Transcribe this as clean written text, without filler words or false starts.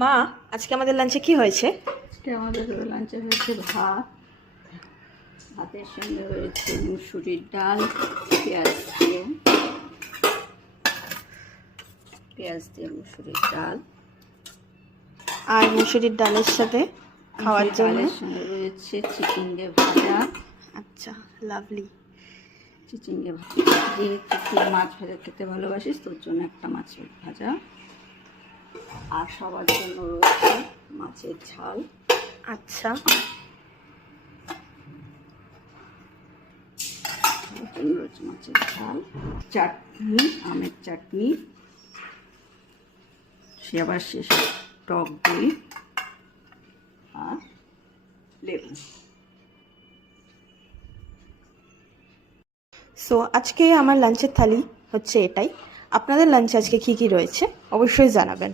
মা, আজকে আমাদের লাঞ্চে কি হয়েছে? আজকে আমাদের লাঞ্চে হয়েছে ভাত, ভাতের সঙ্গে রয়েছে মুসুরির ডাল, পেঁয়াজ দিয়ে মুসুরির ডাল, আর মুসুরির ডালের সাথে খাওয়ার জন্য ডালের সঙ্গে রয়েছে চিচিঙ্গে ভাজা। আচ্ছা, লাভলি। চিচিঙ্গে যেহেতু তুই মাছ ভাজা খেতে ভালোবাসিস, তোর জন্য একটা মাছের ভাজা, আর সবার জন্য রয়েছে মাছের ঝাল। আচ্ছা, রয়েছে মাছের ঝাল, চাটনি, আমের চাটনি, সে আবার শেষে টক দই আর লেবু। সো আজকে আমার লাঞ্চের থালি হচ্ছে এটাই। আপনাদের লাঞ্চে আজকে কি কি রয়েছে অবশ্যই জানাবেন।